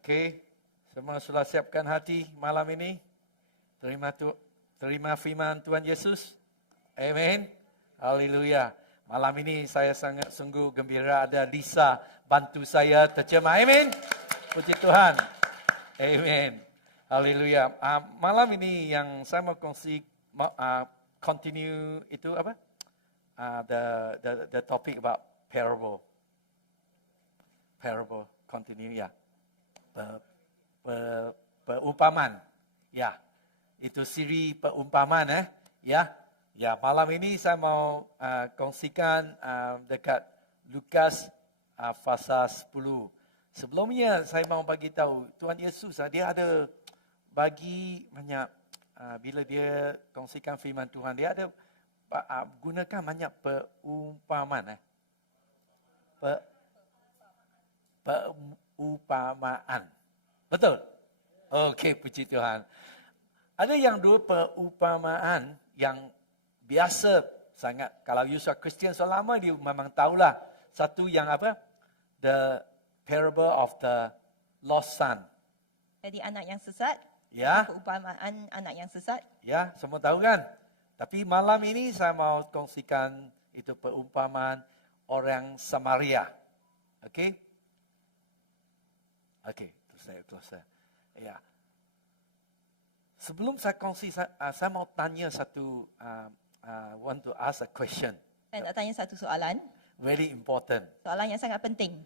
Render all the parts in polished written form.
Okey, semua sudah siapkan hati malam ini? Terima firman Tuhan Yesus. Amen. Haleluya. Malam ini saya sangat sungguh gembira ada Lisa bantu saya terjemah. Amen. Puji Tuhan. Amen. Haleluya. Malam ini yang saya mau kongsi continue itu apa? The topic about parable. Parable continue ya. Perumpamaan. Ya. Itu siri perumpamaan ya. Ya, malam ini saya mau kongsikan dekat Lukas pasal 10. Sebelumnya saya mau bagi tahu Tuhan Yesus dia ada bagi banyak bila dia kongsikan firman Tuhan dia ada gunakan banyak perumpamaan perumpamaan. Betul? Okey, puji Tuhan. Ada yang dua perumpamaan yang biasa sangat. Kalau you are Christian selama dia memang tahulah. Satu yang apa? The parable of the lost son. Jadi anak yang sesat. Ya. Perumpamaan anak yang sesat. Ya, semua tahu kan? Tapi malam ini saya mau kongsikan itu perumpamaan orang Samaria. Okey? Okey, terus saya. Ya. Sebelum saya kongsi, saya mau tanya satu, want to ask a question. Saya nak tanya satu soalan. Very important. Soalan yang sangat penting.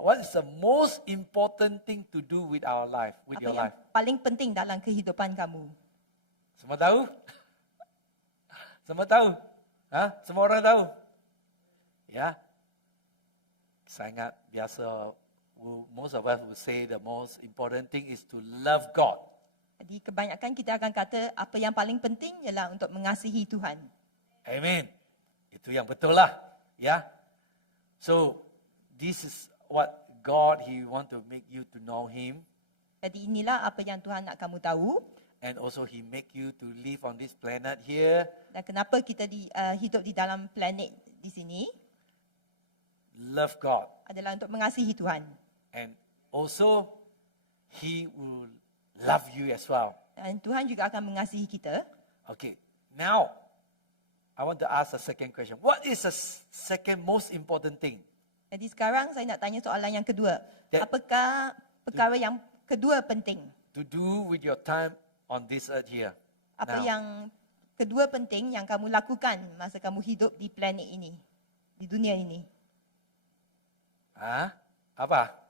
What is the most important thing to do with our life, with your life? Apa yang paling penting dalam kehidupan kamu? Semua tahu? Semua tahu? Semua orang tahu? Ya. Sangat biasa, most of us will say the most important thing is to love God. Jadi kebanyakan kita akan kata apa yang paling penting ialah untuk mengasihi Tuhan. Amen. Itu yang betul lah. Ya. So, this is what God, He want to make you to know Him. Jadi inilah apa yang Tuhan nak kamu tahu. And also He make you to live on this planet here. Dan kenapa kita hidup di dalam planet di sini? Love God. Adalah untuk mengasihi Tuhan. And also, He will love you as well. Dan Tuhan juga akan mengasihi kita. Okay, now, I want to ask a second question. What is the second most important thing? Jadi sekarang saya nak tanya soalan yang kedua. That- Apakah perkara yang kedua penting? To do with your time on this earth here. Apa Now. yang kedua penting yang kamu lakukan masa kamu hidup di planet ini, di dunia ini? Apa?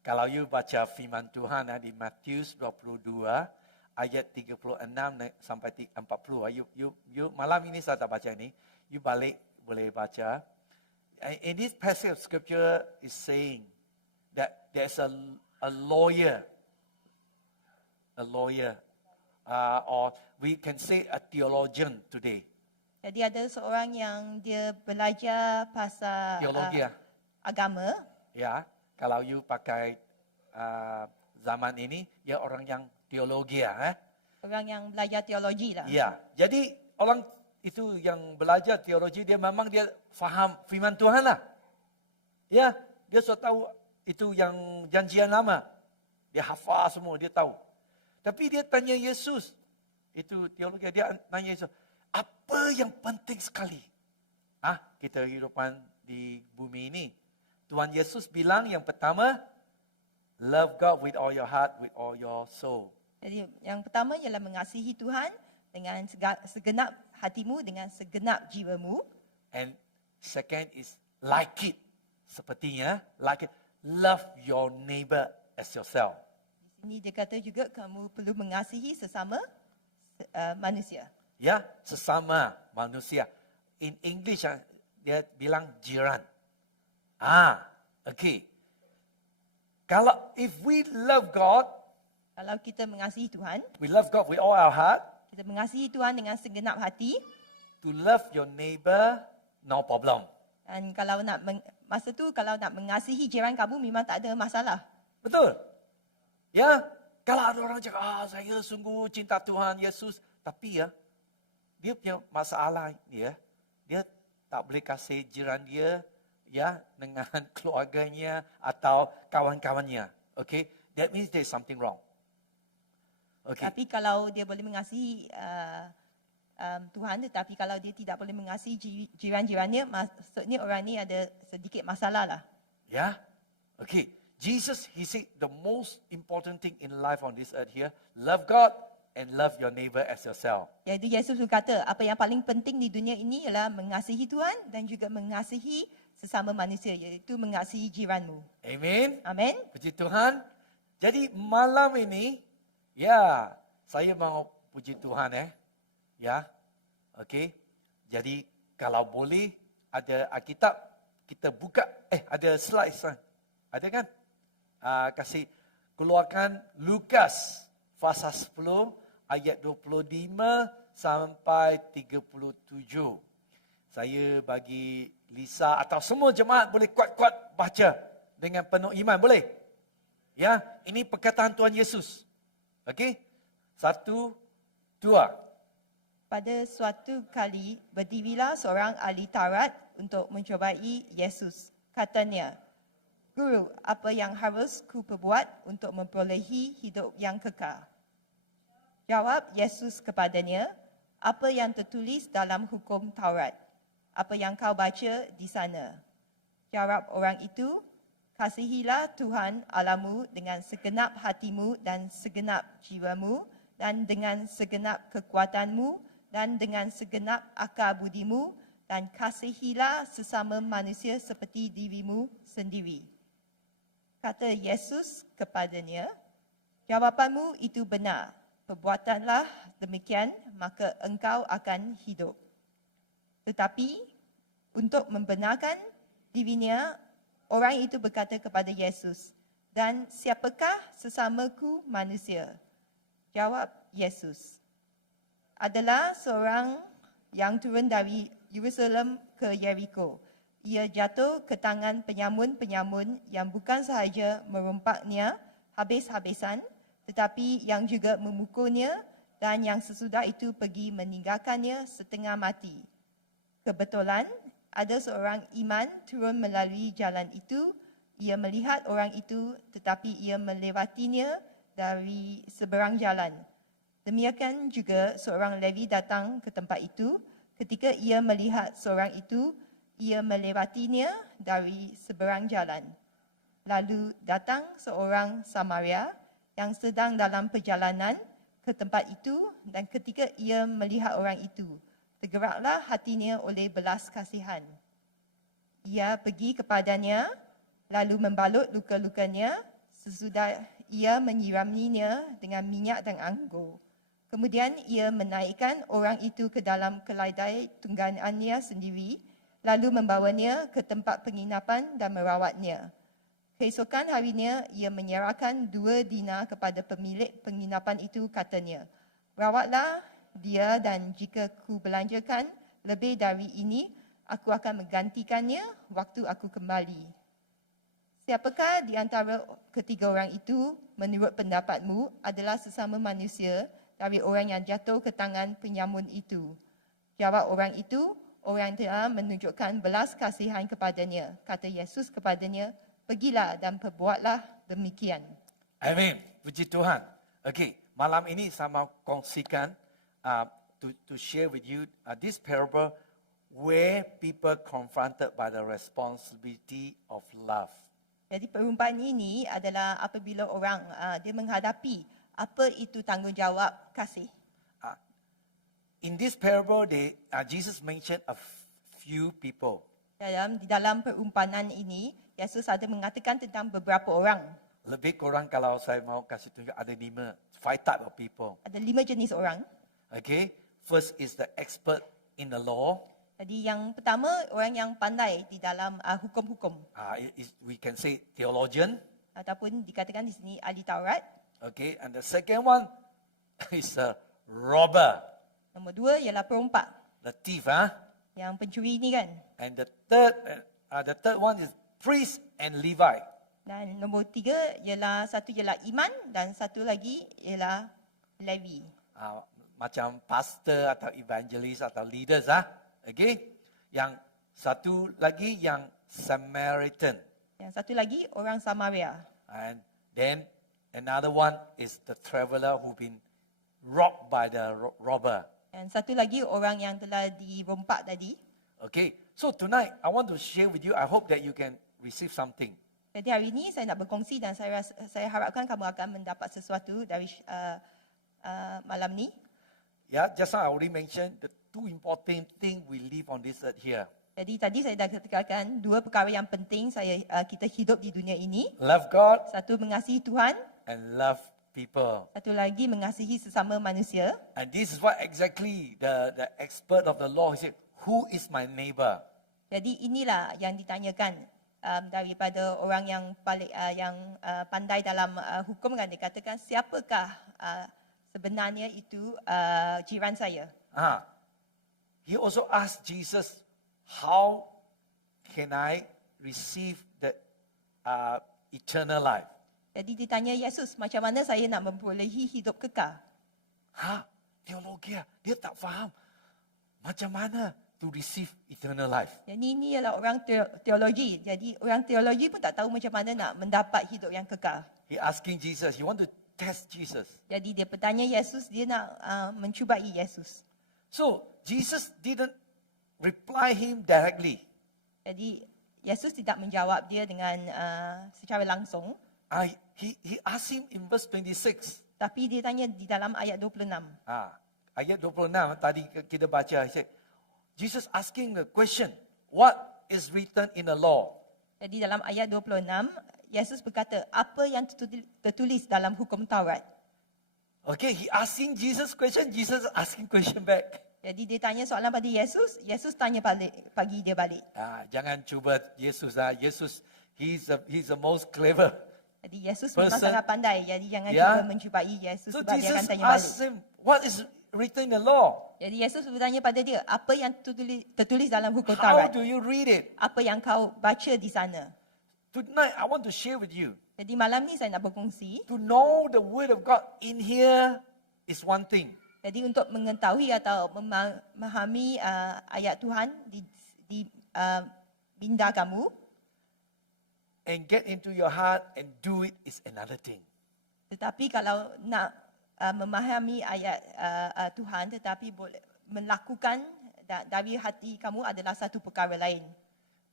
Kalau you baca firman Tuhan di Matius 22 ayat 36 sampai 40. You malam ini saya tak baca ini. You balik boleh baca. In this passage of scripture is saying that there's a lawyer, or we can say a theologian today. Jadi ada seorang yang dia belajar pasal Teologi agama. Ya, kalau you pakai zaman ini, ya orang yang teologi Orang yang belajar teologi lah. Ya, jadi orang itu yang belajar teologi dia memang dia faham firman Tuhan lah. Ya, dia sudah tahu itu yang janjian lama. Dia hafal semua, dia tahu. Tapi dia tanya Yesus, itu teologi dia tanya Yesus, apa yang penting sekali? Kita kehidupan di bumi ini. Tuhan Yesus bilang yang pertama, love God with all your heart, with all your soul. Jadi yang pertama ialah mengasihi Tuhan dengan segenap hatimu, dengan segenap jiwamu. And second is like it. Sepertinya, like it. Love your neighbor as yourself. Di sini dia kata juga kamu perlu mengasihi sesama manusia. Ya, sesama manusia. In English, dia bilang jiran. Okay. Kalau if we love God, Kalau kita mengasihi Tuhan, we love God with all our heart, kita mengasihi Tuhan dengan segenap hati, to love your neighbor, no problem. dan kalau masa tu kalau nak mengasihi jiran kamu memang tak ada masalah. Betul? Ya, kalau ada orang cakap, saya sungguh cinta Tuhan Yesus, tapi dia punya masalah dia tak boleh kasih jiran dia, ya, dengan keluarganya atau kawan-kawannya. okay, that means there's something wrong. Okay. Tapi kalau dia boleh mengasihi Tuhan, tetapi kalau dia tidak boleh mengasihi jiran-jirannya, maksudnya orang ni ada sedikit masalah lah. Yeah? Okay. Jesus, he said the most important thing in life on this earth here, love God and love your neighbor as yourself. Iaitu Yesus berkata, apa yang paling penting di dunia ini ialah mengasihi Tuhan dan juga mengasihi sesama manusia, iaitu mengasihi jiranmu. Amen. Amin. Puji Tuhan. Jadi malam ini, ya, saya mau puji Tuhan Ya. Okay. Jadi kalau boleh ada Alkitab, kita buka, ada slide. Ada kan? Kasih keluarkan Lukas pasal 10 ayat 25 sampai 37. Saya bagi Lisa atau semua jemaat boleh kuat-kuat baca dengan penuh iman. Boleh? Ya, ini perkataan Tuhan Yesus. Okey? 1, 2. Pada suatu kali, berdirilah seorang ahli Taurat untuk mencobai Yesus. Katanya, Guru, apa yang harus ku perbuat untuk memperolehi hidup yang kekal? Jawab Yesus kepadanya, apa yang tertulis dalam hukum Taurat? Apa yang kau baca di sana? Jawab orang itu, kasihilah Tuhan Allahmu dengan segenap hatimu dan segenap jiwamu dan dengan segenap kekuatanmu dan dengan segenap akal budimu dan kasihilah sesama manusia seperti dirimu sendiri. Kata Yesus kepadanya, jawapanmu itu benar. Perbuatanlah demikian, maka engkau akan hidup. Tetapi untuk membenarkan dirinya, orang itu berkata kepada Yesus, dan siapakah sesamaku manusia? Jawab Yesus, adalah seorang yang turun dari Yerusalem ke Jericho. Ia jatuh ke tangan penyamun-penyamun yang bukan sahaja merompaknya habis-habisan, tetapi yang juga memukulnya dan yang sesudah itu pergi meninggalkannya setengah mati. Kebetulan, ada seorang iman turun melalui jalan itu. Ia melihat orang itu, tetapi ia melewatinya dari seberang jalan. Demikian juga seorang Levi datang ke tempat itu. Ketika ia melihat seorang itu, ia melewatinya dari seberang jalan. Lalu datang seorang Samaria yang sedang dalam perjalanan ke tempat itu, dan ketika ia melihat orang itu, tergeraklah hatinya oleh belas kasihan. Ia pergi kepadanya, lalu membalut luka-lukanya, sesudah ia menyiraminya dengan minyak dan anggur. Kemudian ia menaikkan orang itu ke dalam keledai tunggangannya sendiri, lalu membawanya ke tempat penginapan dan merawatnya. Keesokan harinya, ia menyerahkan 2 dinar kepada pemilik penginapan itu, katanya, rawatlah dia dan jika ku belanjakan lebih dari ini, aku akan menggantikannya waktu aku kembali. Siapakah di antara ketiga orang itu, menurut pendapatmu, adalah sesama manusia dari orang yang jatuh ke tangan penyamun itu? Jawab orang itu, orang telah menunjukkan belas kasihan kepadanya. Kata Yesus kepadanya, pergilah dan perbuatlah demikian. Amin. Puji Tuhan. Okay, malam ini saya mau kongsikan to share with you this parable where people confronted by the responsibility of love. Jadi perumpamaan ini adalah apabila orang dia menghadapi apa itu tanggungjawab kasih. In this parable, Jesus mentioned a few people. Di dalam perumpamaan ini, Yesus ada mengatakan tentang beberapa orang. Lebih kurang kalau saya mau kasih tunjuk ada 5 type of people. Ada 5 jenis orang. Okay, first is the expert in the law. Jadi yang pertama, orang yang pandai di dalam hukum-hukum. We can say theologian. Ataupun dikatakan di sini ahli Taurat. Okay, and the second one is a robber. Nombor 2 ialah perompak. The thief, Yang pencuri ini kan. And the third one is priest and Levite. Dan nombor 3 ialah, satu ialah iman dan satu lagi ialah Levi. Macam pastor atau evangelist atau leaders, Okay. Yang satu lagi yang Samaritan. Yang satu lagi orang Samaria. And Then another one is the traveler who been robbed by the robber. Dan satu lagi orang yang telah dirompak tadi. Okay, so tonight I want to share with you. I hope that you can receive something. Jadi hari ini saya nak berkongsi dan saya harapkan kamu akan mendapat sesuatu dari malam ni. Yeah, just now I already mentioned the two important things we live on this earth here. Jadi tadi saya dah katakan dua perkara yang penting kita hidup di dunia ini. Love God Satu mengasihi Tuhan, and love people. satu lagi mengasihi sesama manusia. And this is what exactly the expert of the law said, who is my neighbor? Jadi inilah yang ditanyakan daripada orang yang paling pandai dalam hukum kan, dia katakan siapakah sebenarnya itu jiran saya. He also asked Jesus, how can I receive the eternal life? Jadi ditanya Yesus, macam mana saya nak memperolehi hidup kekal? Teologi, dia tak faham macam mana to receive eternal life. Jadi ini ialah orang teologi. Jadi orang teologi pun tak tahu macam mana nak mendapat hidup yang kekal. He asking Jesus, he want to test Jesus. Jadi dia bertanya Yesus, dia nak mencubai Yesus. So Jesus didn't reply him directly. Jadi Yesus tidak menjawab dia dengan secara langsung. He asked him in verse 26. Tapi dia tanya di dalam ayat 26. Ayat 26 tadi kita baca. He said, Jesus asking the question, what is written in the law? Jadi dalam ayat 26, Yesus berkata, apa yang tertulis dalam hukum Taurat? Okay, he asking Jesus question, Jesus asking question back. Jadi dia tanya soalan pada Yesus, Yesus tanya bagi dia balik. Jangan cuba Yesus. Yesus, he's the most clever. Jadi Yesus memang sangat pandai. Jadi jangan Yeah. cuba mencubai Yesus So sebab dia akan Jesus tanya balik. asked him, what is written in the law? Jadi Yesus bertanya pada dia, apa yang tertulis dalam hukum How Taurat? do you read it? Apa yang kau baca di sana? Tonight, I want to share with you. Jadi malam ni saya nak berkongsi. To know the word of God in here is one thing. Jadi untuk mengetahui atau memahami ayat Tuhan di minda kamu, And get into your heart and do it is another thing. tetapi kalau nak memahami ayat Tuhan tetapi boleh melakukan dari hati kamu adalah satu perkara lain.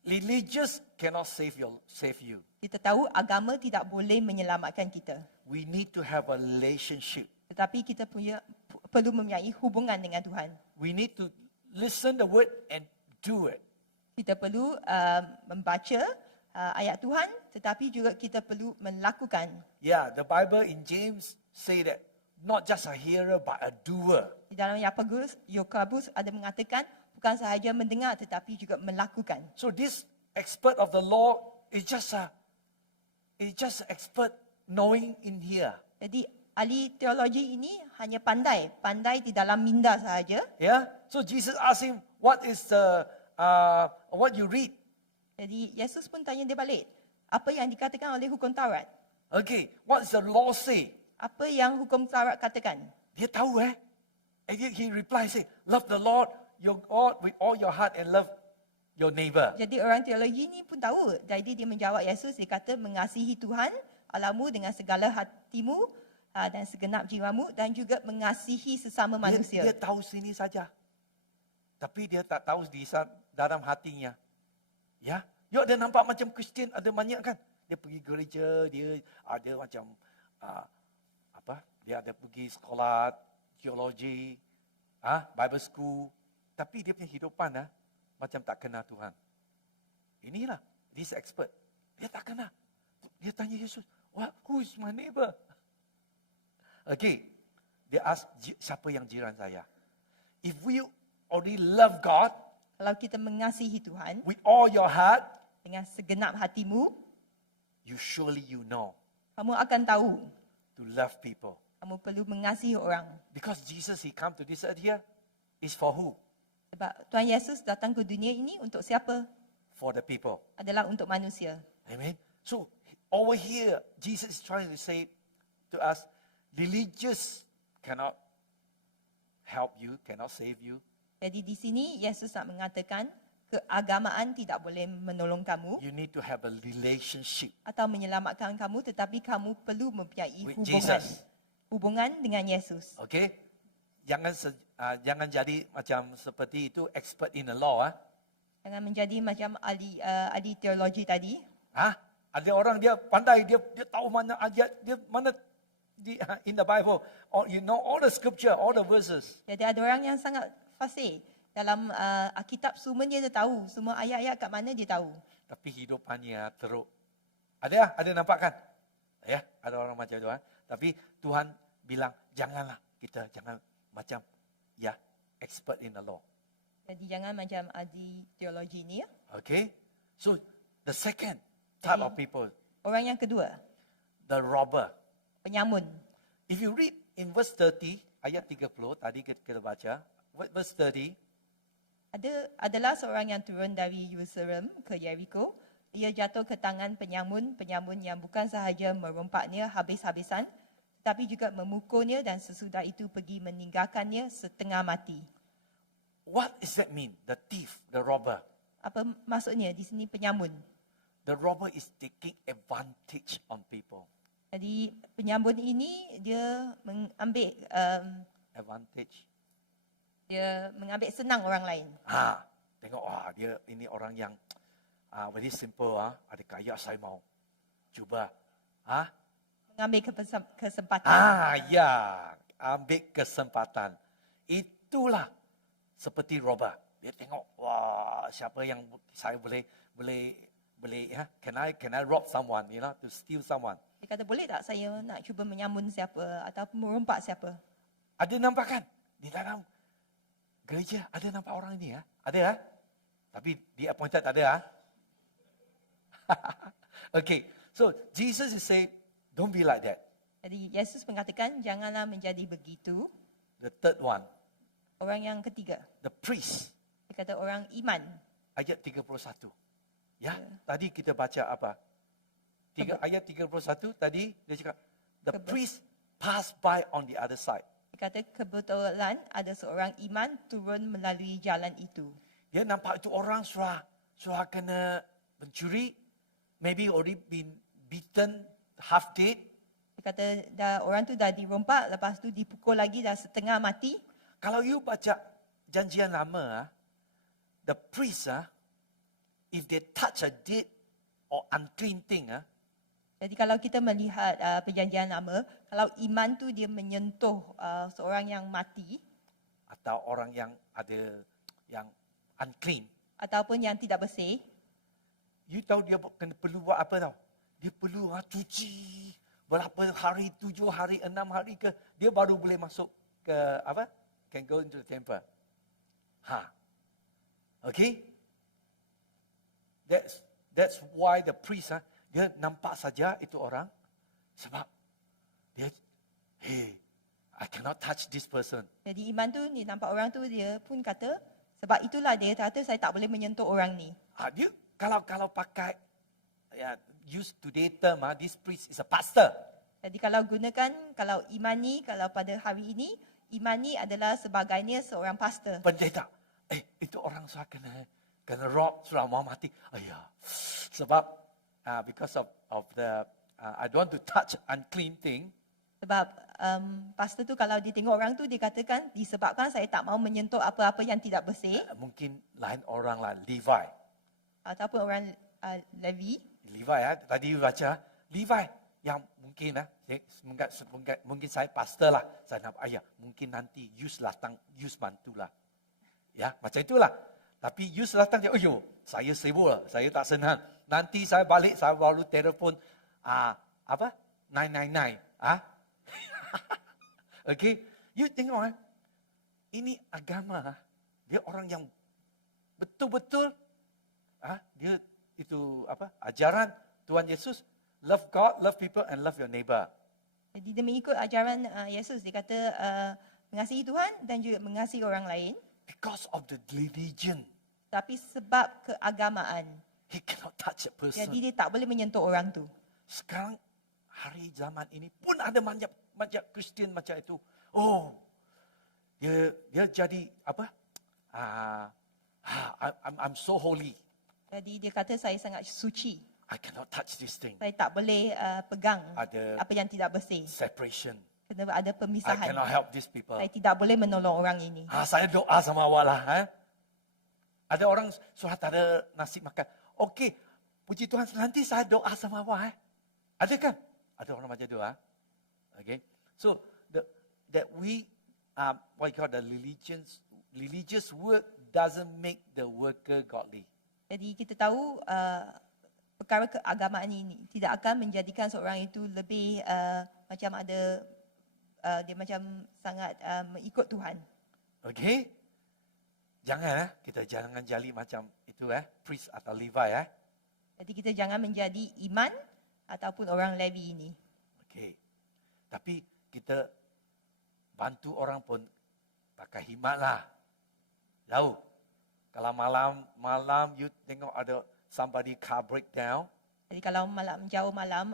Religious cannot save you. Kita tahu agama tidak boleh menyelamatkan kita. We need to have a relationship. Tetapi kita perlu mempunyai hubungan dengan Tuhan. We need to listen the word and do it. Kita perlu membaca ayat Tuhan tetapi juga kita perlu melakukan. Yeah, the Bible in James say that not just a hearer but a doer. Di dalam Yakobus ada mengatakan bukan sahaja mendengar tetapi juga melakukan. So this expert of the law is just expert knowing in here. Jadi ahli teologi ini hanya pandai di dalam minda sahaja. Yeah. So Jesus asked him, what is what you read? Jadi Yesus pun tanya dia balik, apa yang dikatakan oleh hukum Taurat? Okay, what does the law say? Apa yang hukum Taurat katakan? Dia tahu And he replies, say, love the Lord your God with all your heart and love your neighbor. Jadi orang teologi ni pun tahu. Jadi dia menjawab Yesus, dia kata mengasihi Tuhan Allahmu dengan segala hatimu dan segenap jiwamu dan juga mengasihi sesama manusia. Dia tahu sini saja. Tapi dia tak tahu di dalam hatinya. Ya, dia nampak macam Kristian ada banyak kan. Dia pergi gereja, dia ada macam dia ada pergi sekolah teologi, Bible school, tapi dia punya hidupan macam tak kenal Tuhan. Inilah this expert. Dia tak kenal. Dia tanya Yesus, who is my neighbor? Okay, dia ask siapa yang jiran saya. If we already love God, Kalau kita mengasihi Tuhan with all your heart, dengan segenap hatimu, you know kamu akan tahu to love people. kamu perlu mengasihi orang. Because Jesus, he come to this earth here, is for who? Sebab Tuhan Yesus datang ke dunia ini untuk siapa? For the people. Adalah untuk manusia. Amen. So over here, Jesus is trying to say to us, religious cannot help you, cannot save you. Jadi di sini Yesus nak mengatakan keagamaan tidak boleh menolong kamu You need to have a relationship atau menyelamatkan kamu, tetapi kamu perlu mempunyai with hubungan. Jesus. Hubungan dengan Yesus. Okay? Jangan jadi macam seperti itu expert in the law. Jangan menjadi macam ahli teologi tadi. Ada orang dia pandai, dia tahu mana ayat, dia mana in the Bible, or you know all the scripture, all the verses. Jadi ada orang yang sangat fasih dalam Alkitab, semua dia tahu, semua ayat-ayat kat mana dia tahu. Tapi hidupannya teruk. Ada nampak kan? Ya, ada orang macam itu. Tapi Tuhan bilang janganlah kita jangan macam expert in the law. Jadi jangan macam ahli teologi ni. Ya. Okay? So the second type of people, Orang yang kedua, the robber. penyamun. If you read in verse 30, ayat 30, tadi kita baca, verse 30, Adalah seorang yang turun dari Yerusalem ke Jericho. Ia jatuh ke tangan penyamun yang bukan sahaja merompaknya habis-habisan, tetapi juga memukulnya dan sesudah itu pergi meninggalkannya setengah mati. what does that mean? The thief, the robber. Apa maksudnya di sini penyamun? The robber is taking advantage on people. Jadi penyamun ini dia mengambil senang orang lain. Tengok dia ini orang yang very simple ada kaya saya mau. Cuba. Mengambil kesempatan. Ambil kesempatan. Itulah seperti robber. Dia tengok siapa yang saya boleh can I rob someone, to steal someone. Dia kata, boleh tak saya nak cuba menyamun siapa ataupun merompak siapa? Ada nampak kan? Di dalam gereja ada nampak orang ini Ada Tapi di appointed ada Okay. So Jesus is saying, don't be like that. Jadi Yesus mengatakan janganlah menjadi begitu. The third one, Orang yang ketiga, the priest. dia kata orang iman. Ayat 31. Tadi kita baca apa? Ayat 31 tadi dia cakap, the priest passed by on the other side. Dia kata kebetulan ada seorang iman turun melalui jalan itu. Dia nampak itu orang sudah kena pencuri, maybe already been beaten, half dead. Dia kata orang tu dah dirompak, lepas tu dipukul lagi, dah setengah mati. Kalau you baca Janjian Lama, the priest, if they touch a dead or unclean thing, Jadi kalau kita melihat perjanjian lama, kalau iman tu dia menyentuh seorang yang mati atau orang yang ada yang unclean, ataupun yang tidak bersih, you tahu dia perlu buat apa tahu? Dia perlu cuci berapa hari, 7 hari, 6 hari ke, dia baru boleh masuk ke apa? Can go into the temple. Okay? That's why the priest, dia nampak saja itu orang sebab dia, I cannot touch this person. Jadi iman tu ni nampak orang tu, dia pun kata sebab itulah dia kata saya tak boleh menyentuh orang ni. Dia kalau pakai use today term, this priest is a pastor. Jadi kalau iman ni, kalau pada hari ini iman ni adalah sebagainya seorang pastor. Pendeta. Itu orang sudah kena rob, sudah mau mati. Sebab because of the I don't want to touch unclean thing. Sebab pastor tu kalau dia tengok orang tu, dia katakan disebabkan saya tak mau menyentuh apa-apa yang tidak bersih. Mungkin lain orang lah, Levi. Ataupun orang Levi. Levi tadi baca Levi yang mungkin mungkin saya pastor lah. Saya nak mungkin nanti Yus datang, Yus bantulah. Macam itulah. Tapi Yus datang dia, saya sibuk lah, saya tak senang. Nanti saya balik, saya baru telefon 999. Okay, you tengok ini agama, dia orang yang betul-betul dia itu ajaran Tuhan Yesus, love God, love people and love your neighbor. Jadi dia mengikut ajaran Yesus, dia kata mengasihi Tuhan dan juga mengasihi orang lain. Because of the religion, tapi sebab keagamaan, he cannot touch a person. jadi dia tak boleh menyentuh orang tu. Sekarang hari zaman ini pun ada banyak Kristian macam itu. Dia jadi apa? I'm so holy. Jadi dia kata saya sangat suci. I cannot touch this thing. Saya tak boleh pegang Ada apa yang tidak bersih. separation. Kena ada I pemisahan. cannot help these people. Saya tidak boleh menolong orang ini. Saya doa sama awak lah. Ada orang sudah tak ada nasi makan. Okey, puji Tuhan nanti saya doa sama awak. Ada kan? Ada orang macam tu. Okay. So that we what you call the religious work doesn't make the worker godly. Jadi kita tahu perkara keagamaan ini tidak akan menjadikan seorang itu lebih macam ada dia macam sangat mengikut Tuhan. Okay. Jangan kita jangan jadi macam itu priest atau Levi Jadi kita jangan menjadi iman ataupun orang Levi ini. Okay. Tapi kita bantu orang pun pakai hikmat lah. Tahu? Kalau malam you tengok ada somebody car breakdown. Jadi kalau jauh malam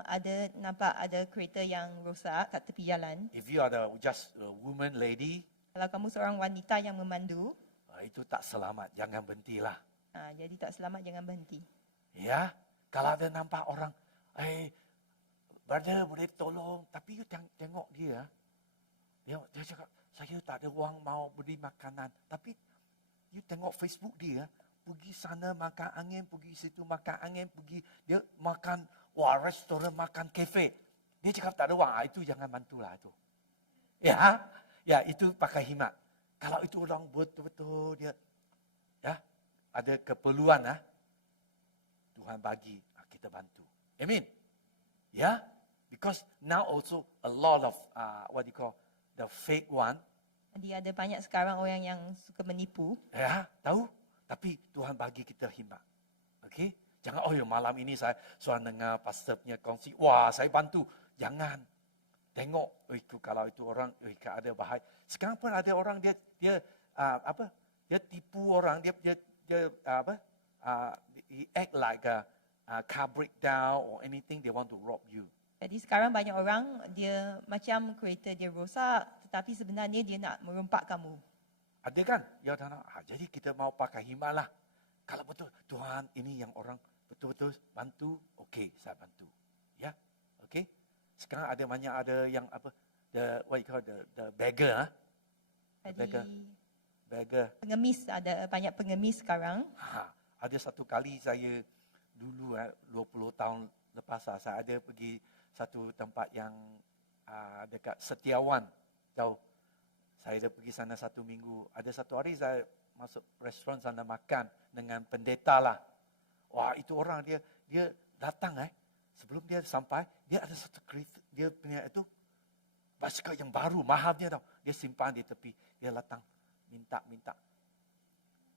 nampak ada kereta yang rosak kat tepi jalan. If you are just a woman, lady, Kalau kamu seorang wanita yang memandu, itu tak selamat. Jangan berhentilah. jadi tak selamat jangan berhenti. Ya, kalau ada nampak orang, brother boleh tolong, tapi you tengok dia. Dia cakap, saya tak ada wang mau beli makanan. Tapi you tengok Facebook dia, pergi sana makan angin, pergi situ makan angin, pergi dia makan, restoran, makan kafe. Dia cakap tak ada wang, itu jangan bantulah itu. Ya, itu pakai hikmat. Kalau itu orang betul-betul dia, ada keperluan, Tuhan bagi, kita bantu. Amin. Because now also a lot of what you call the fake one. Jadi ada banyak sekarang orang yang suka menipu. Tahu? Tapi Tuhan bagi kita hikmat. Okay? Jangan, malam ini saya dengar pastor punya kongsi. Saya bantu. Jangan. Tengok, kalau itu orang, ada bahaya. Sekarang pun ada orang dia tipu orang, dia he act like a car breakdown or anything, they want to rob you. Jadi sekarang banyak orang dia macam kereta dia rosak, tetapi sebenarnya dia nak merompak kamu. Ada kan? Jadi kita mau pakai hikmat lah. Kalau betul Tuhan ini yang orang betul-betul bantu, okey, saya bantu. Ya, okey. Sekarang ada yang what you call the beggar. Jadi Beggar. pengemis, ada banyak pengemis sekarang. Ada satu kali saya dulu 20 tahun lepas saya ada pergi satu tempat yang dekat Setiawan. Tahu? Saya ada pergi sana 1 minggu. Ada satu hari saya masuk restoran sana makan dengan pendeta lah. Itu orang dia datang sebelum dia sampai, dia ada satu kereta, dia punya itu basikal yang baru, mahalnya tau. Dia simpan di tepi, dia datang minta.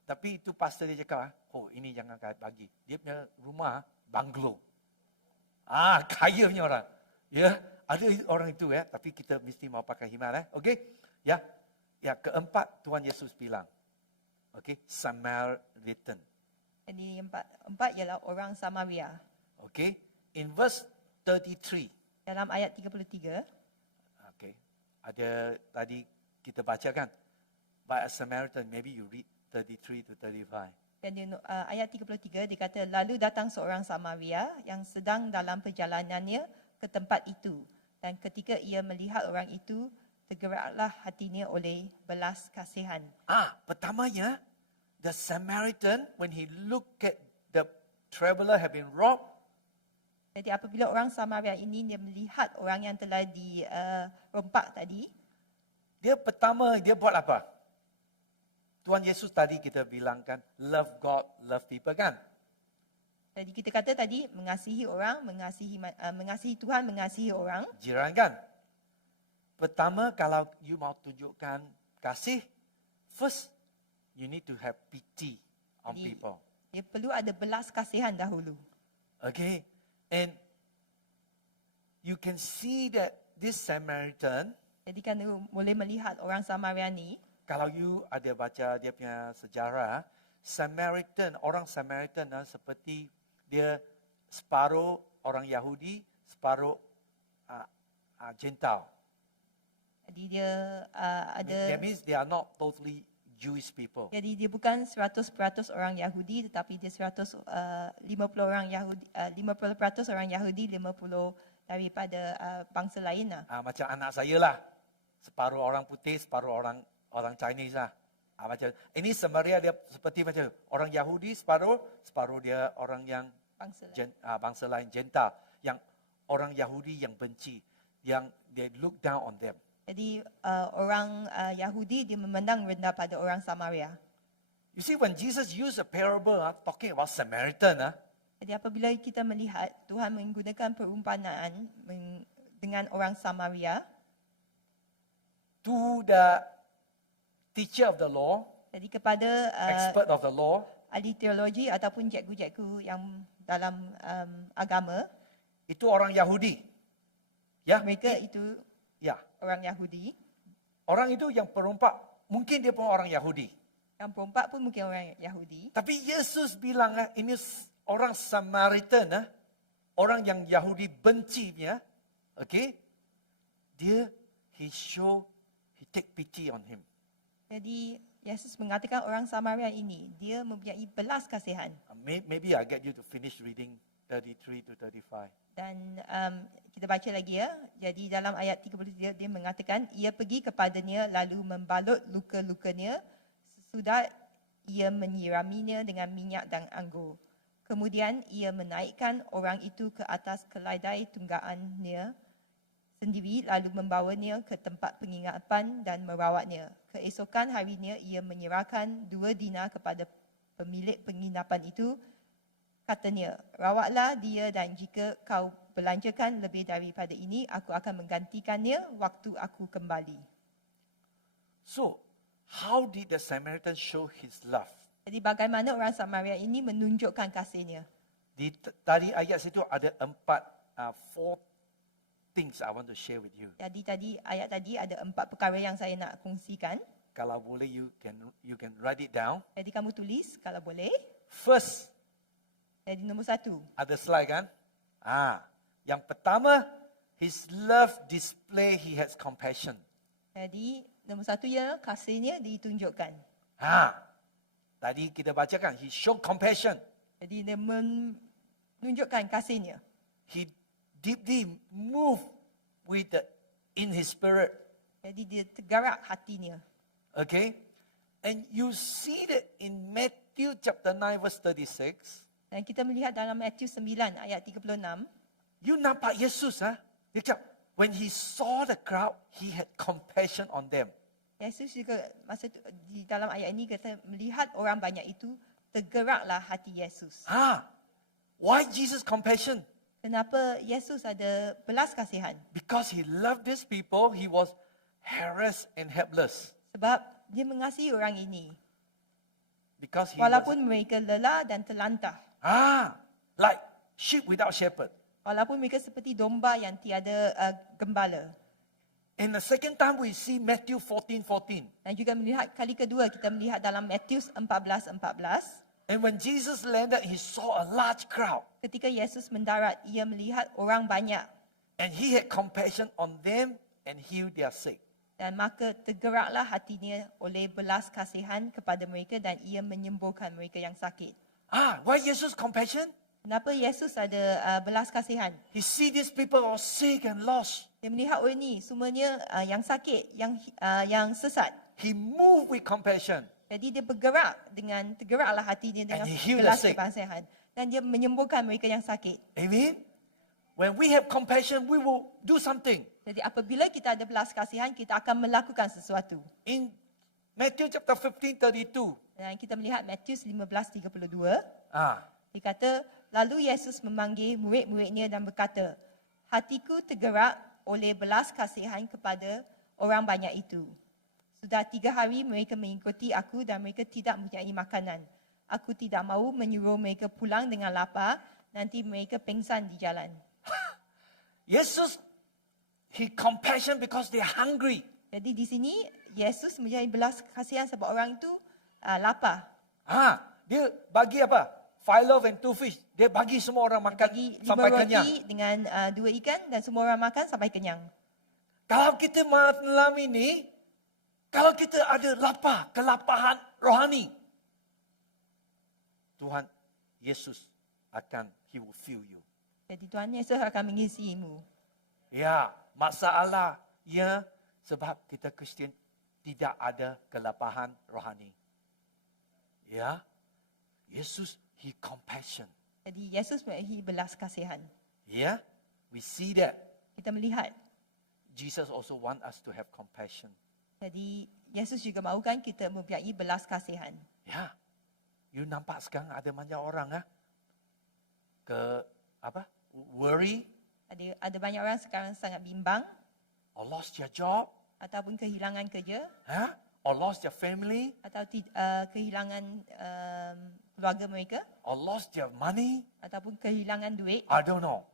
Tapi itu pastor dia cakap, ini jangan bagi. Dia punya rumah banglo. Kaya punya orang. Ya, ada orang itu tapi kita mesti mau pakai hikmat Okey? Ya, keempat Tuhan Yesus bilang. Okey, Samaritan. Jadi empat ialah orang Samaria. Okey. In verse 33. Dalam ayat 33. Okay. Ada tadi kita baca kan. By a Samaritan, maybe you read 33 to 35. Dan ayat 33 dia kata, lalu datang seorang Samaria yang sedang dalam perjalanannya ke tempat itu. Dan ketika ia melihat orang itu, tergeraklah hatinya oleh belas kasihan. Pertamanya, the Samaritan, when he looked at the traveler have been robbed, jadi apabila orang Samaria ini dia melihat orang yang telah dirompak tadi, dia pertama dia buat apa? Tuhan Yesus tadi kita bilangkan love God, love people kan? Jadi kita kata tadi mengasihi orang, mengasihi Tuhan, mengasihi orang. Jiran kan? Pertama kalau you mau tunjukkan kasih, first you need to have pity on Jadi, people. Dia perlu ada belas kasihan dahulu. Okay? And you can see that this Samaritan, jadi kan boleh melihat orang Samaria ni, kalau you ada baca dia punya sejarah, orang Samaritan seperti dia separuh orang Yahudi, separuh Gentile. jadi dia ada That means they are not totally Jewish people. Jadi dia bukan 100% orang Yahudi, tetapi dia 50 orang Yahudi, 50% orang Yahudi, 50 daripada bangsa lain lah. Macam anak saya lah. Separuh orang putih, separuh orang Chinese lah. Macam ini Samaria dia seperti macam orang Yahudi separuh dia orang yang Bangsa lain. bangsa lain Gentile, yang orang Yahudi yang benci, yang they look down on them. Jadi orang Yahudi dia memandang rendah pada orang Samaria. You see, when Jesus used a parable talking about Samaritan, Jadi apabila kita melihat Tuhan menggunakan perumpamaan dengan orang Samaria, to the teacher of the law, jadi kepada expert of the law, ahli teologi ataupun cikgu-cikgu yang dalam agama, itu orang Yahudi. Ya, mereka itu ya. orang Yahudi. Orang itu yang perompak, mungkin dia pun orang Yahudi. Yang perempat pun mungkin orang Yahudi. Tapi Yesus bilang ini orang Samaritan, orang yang Yahudi bencinya, okay? He take pity on him. Jadi Yesus mengatakan orang Samaria ini, dia mempunyai belas kasihan. Maybe I get you to finish reading 33 to 35. Dan kita baca lagi ya. Jadi dalam ayat 33 dia mengatakan, ia pergi kepadanya lalu membalut luka-lukanya sesudah ia menyiraminya dengan minyak dan anggur. Kemudian ia menaikkan orang itu ke atas keledai tunggangannya sendiri lalu membawanya ke tempat penginapan dan merawatnya. Keesokan harinya ia menyerahkan 2 dinar kepada pemilik penginapan itu. Katanya, rawatlah dia dan jika kau belanjakan lebih daripada ini, aku akan menggantikannya waktu aku kembali. So, how did the Samaritan show his love? Jadi bagaimana orang Samaria ini menunjukkan kasihnya? Tadi ayat situ ada 4 things I want to share with you. Jadi ayat tadi ada 4 perkara yang saya nak kongsikan. Kalau boleh you can write it down. Jadi kamu tulis kalau boleh. First, Jadi nombor 1. ada slide kan? Yang pertama, his love display he has compassion. Jadi nombor 1 ya, kasihnya ditunjukkan. Tadi kita bacakan, he showed compassion. Jadi dia menunjukkan kasihnya. He deeply moved in his spirit. Jadi dia tergerak hatinya. Okay? And you see that in Matthew chapter 9 verse 36. Dan kita melihat dalam Matius 9 ayat 36. You nampak Yesus, Dia cakap, when he saw the crowd, he had compassion on them. Yesus juga masa tu, di dalam ayat ini kata melihat orang banyak itu tergeraklah hati Yesus. Why Jesus compassion? Kenapa Yesus ada belas kasihan? Because he loved these people, he was harassed and helpless. Sebab dia mengasihi orang ini. Because he Walaupun mereka lelah dan terlantar. like sheep without shepherd. Walaupun mereka seperti domba yang tiada gembala. And the second time we see Matthew 14:14. Dan juga melihat kali kedua kita melihat dalam Matius 14:14. And when Jesus landed, he saw a large crowd. Ketika Yesus mendarat, ia melihat orang banyak. And he had compassion on them and healed their sick. Dan maka tergeraklah hatinya oleh belas kasihan kepada mereka dan ia menyembuhkan mereka yang sakit. Why Jesus compassion? Kenapa Yesus ada belas kasihan? He see these people all sick and lost. Dia melihat orang ini semuanya yang sakit, yang sesat. He moved with compassion. Jadi dia bergerak tergeraklah hatinya dengan And he healed belas the sick. kasihan. Dan dia menyembuhkan mereka yang sakit. Amen? When we have compassion, we will do something. Jadi apabila kita ada belas kasihan, kita akan melakukan sesuatu. In Matthew chapter 15:32, Dan kita melihat Matius 15:32. Dia kata, lalu Yesus memanggil murid-muridnya dan berkata, hatiku tergerak oleh belas kasihan kepada orang banyak itu. Sudah 3 hari mereka mengikuti aku dan mereka tidak mempunyai makanan. Aku tidak mahu menyuruh mereka pulang dengan lapar, nanti mereka pingsan di jalan. Jesus, he compassion because they are hungry. Jadi di sini, Yesus mempunyai belas kasihan sebab orang itu lapar. Dia bagi apa? 5 loaves and 2 fish. Dia bagi semua orang makan Bagi 5 sampai roti kenyang. dengan 2 ikan dan semua orang makan sampai kenyang. Kalau kita malam ini, Kalau kita ada lapar, kelaparan rohani, Tuhan Yesus akan, He will fill you. Jadi Tuhan Yesus akan mengisimu. Ya, masalahnya sebab kita Kristian tidak ada kelaparan rohani. Ya, Yesus, He compassion. Jadi Yesus memiliki belas kasihan. Ya, we see that. Kita melihat. Jesus also want us to have compassion. Jadi Yesus juga mahukan kita mempunyai belas kasihan. Ya, you nampak sekarang ada banyak orang worry, Ada banyak orang sekarang sangat bimbang or lost their job, ataupun kehilangan kerja or lost their family, atau kehilangan keluarga mereka or lost their money. ataupun kehilangan duit. I don't know.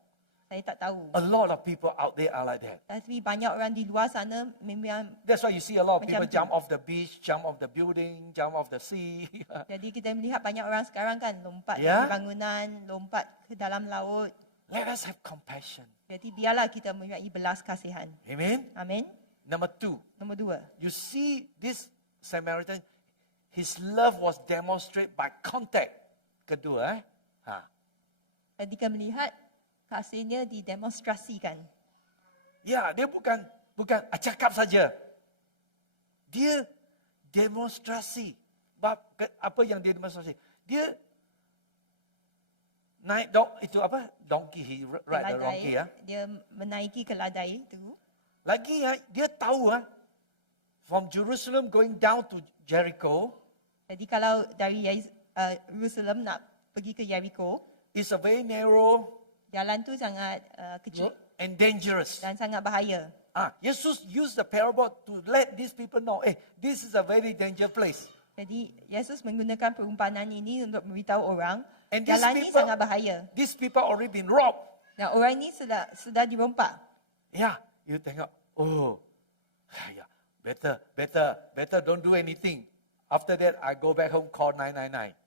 Saya tak tahu. A lot of people out there are like that. Tapi banyak orang di luar sana memang That's why you see a lot of Macam people tu. jump off the beach, jump off the building, jump off the sea. jadi kita melihat banyak orang sekarang kan lompat Ya. dari bangunan, lompat ke dalam laut. Let us have compassion. Jadi biarlah kita mempunyai belas kasihan. Amen. Amin. Number 2, Nombor 2. you see this Samaritan, his love was demonstrated by contact. Kedua, Jadi kita melihat kasihnya didemonstrasikan. Ya, dia bukan cakap saja. Dia demonstrasi. Apa yang dia demonstrasi? Dia naik donkey, he ride the donkey ya. Dia menaiki keladai itu. Lagi dia tahu from Jerusalem going down to Jericho Jadi kalau dari Jerusalem nak pergi ke Jericho, is a very narrow jalan tu sangat kecil and dangerous. dan sangat bahaya. Jesus used the parable to let these people know, this is a very dangerous place. Jadi Yesus menggunakan perumpamaan ini untuk memberitahu orang And these jalan ini people- sangat bahaya. These people already been robbed. Dan orang ini sudah dirompak. Ya, you tengok, better don't do anything. After that, I go back home, call 999.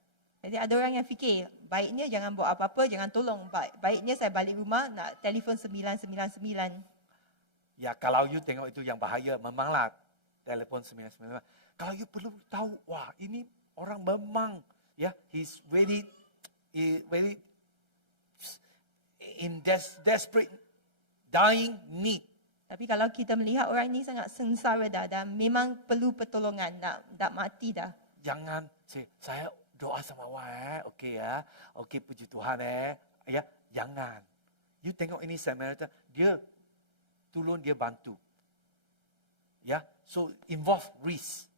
Jadi ada orang yang fikir, baiknya jangan buat apa-apa, jangan tolong. Baiknya saya balik rumah nak telefon 999. Ya, kalau you tengok itu yang bahaya, memanglah telefon 999. Kalau you perlu tahu, wah ini orang memang, he's very in desperate, dying need. Tapi kalau kita melihat orang ini sangat sengsara dah dan memang perlu pertolongan, nak mati dah. Jangan, saya doa sama awak okey ya. Okey, puji Tuhan ya, jangan. You tengok ini Samaritan, dia tolong, dia bantu. Ya, so involve risk.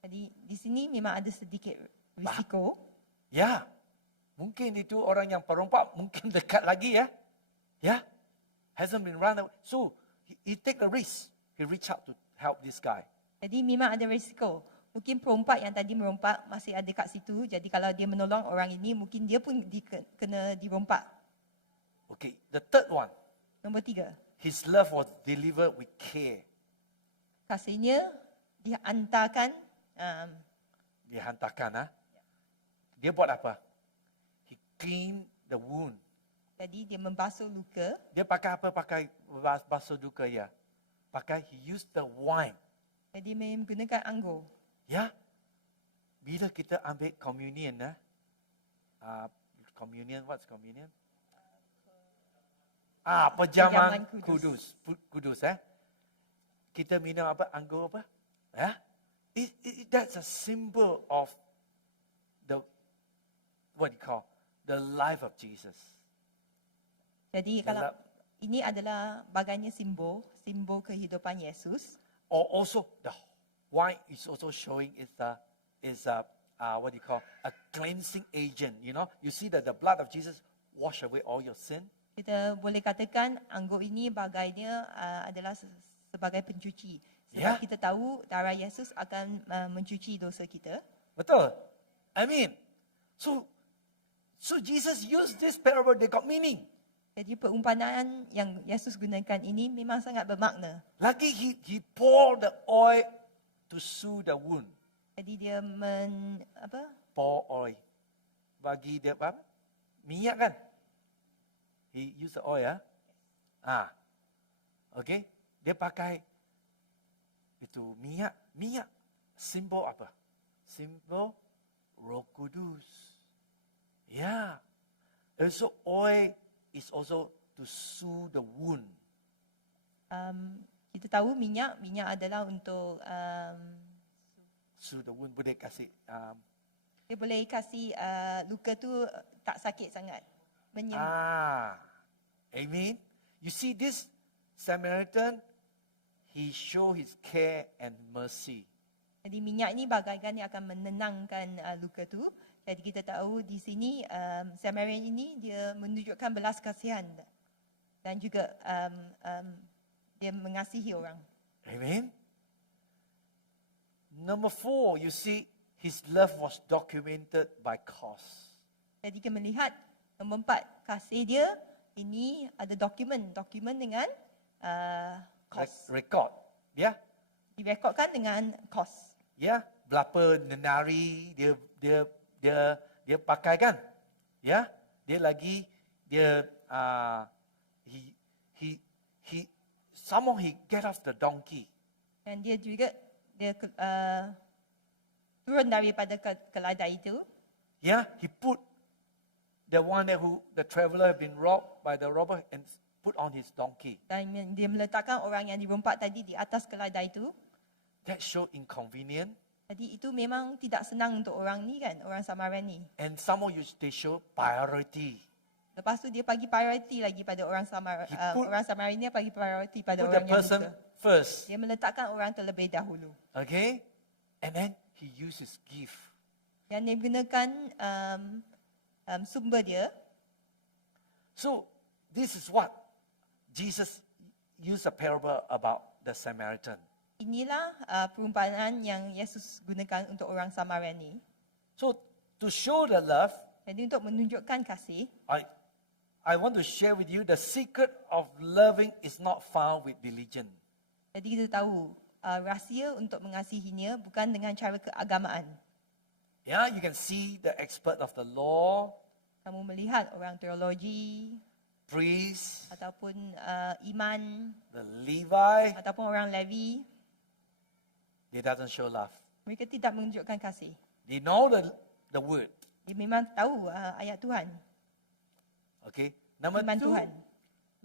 Jadi di sini memang ada sedikit risiko. Ya, mungkin itu orang yang perompak mungkin dekat lagi ya. Ya, hasn't been run away. So, he take a risk. He reach out to help this guy. Jadi memang ada risiko. Mungkin perompak yang tadi merompak masih ada kat situ. Jadi kalau dia menolong orang ini, mungkin dia pun kena dirompak. Okay, the third one. Nombor 3. His love was delivered with care. Kasihnya dihantarkan Dia hantarkan. Dia buat apa? He cleaned the wound. jadi dia membasuh luka. Dia pakai apa? Pakai basuh duka ya. Pakai, he used the wine. Jadi menggunakan anggur. Ya. Bila kita ambil communion, communion, what's communion? Perjamuan Perjamuan kudus. Kudus. Kita minum apa? Anggur apa? That's a symbol of the life of Jesus. Jadi kalau Dalam- ini adalah bagainya simbol kehidupan Yesus. Or also the wine is also showing is a cleansing agent. You see that the blood of Jesus wash away all your sin. Kita boleh katakan anggur ini bagainya adalah sebagai pencuci. Sebab Ya. kita tahu darah Yesus akan mencuci dosa kita. Betul. I mean, so Jesus used this parable. They got meaning. Jadi perumpamaan yang Yesus gunakan ini memang sangat bermakna. Lagi he poured the oil to soothe the wound. Jadi dia Pour oil. Bagi dia apa? Minyak kan? He use the oil Okay. Dia pakai itu minyak. Minyak simbol apa? Simbol Roh Kudus. Ya. Also oil is also to soothe the wound. Kita tahu minyak adalah untuk Soothe the wound boleh kasih dia boleh kasih luka tu tak sakit sangat. Amen. You see this Samaritan, he show his care and mercy. Jadi minyak ni bagaikan yang akan menenangkan luka tu. Jadi kita tahu di sini Samaritan ini dia menunjukkan belas kasihan dan juga dia mengasihi orang. Amen. Number 4, you see his love was documented by cost. Jadi kita melihat nombor 4, kasih dia ini ada dokumen dengan kos. Record. Ya. Direkodkan dengan kos. Ya, berapa denari dia pakai kan? Ya, dia lagi he somehow he get off the donkey. Dan dia juga turun daripada keledai itu. Yeah, he put the one the traveler had been robbed by the robber and put on his donkey. Dan dia meletakkan orang yang dirompak tadi di atas keledai itu. That show inconvenient. Jadi itu memang tidak senang untuk orang ni kan, orang Samaria ni. And somehow they show priority. Lepas tu dia bagi priority lagi pada orang Samaria. Orang Samaria ni bagi priority pada Put orang the yang person buta. first. Dia meletakkan orang terlebih dahulu. Okay? And then he uses gift. Yang dia gunakan sumber dia. So this is what Jesus used a parable about the Samaritan. Inilah perumpamaan yang Yesus gunakan untuk orang Samaria ni. So to show the love, Jadi untuk menunjukkan kasih, I want to share with you the secret of loving is not found with religion. jadi kita tahu rahsia untuk mengasihinya bukan dengan cara keagamaan. Yeah, you can see the expert of the law, Kamu melihat orang teologi priest, ataupun iman the Levi, ataupun orang Levi, they doesn't show love. mereka tidak menunjukkan kasih. They know the word. Dia memang tahu ayat Tuhan, Okay. Number firman 2, Tuhan.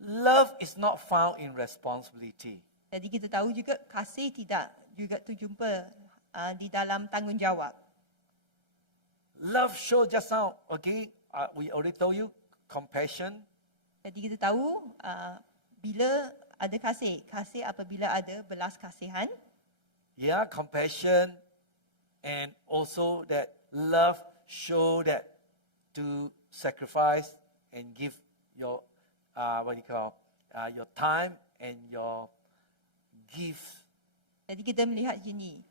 love is not found in responsibility. Jadi kita tahu juga kasih tidak juga terjumpa di dalam tanggungjawab. Love show just now, okay, we already told you, compassion, Jadi kita tahu bila ada kasih apabila ada belas kasihan. yeah, compassion, and also that love show that to sacrifice and give your your time and your gift. Jadi kita melihat gini,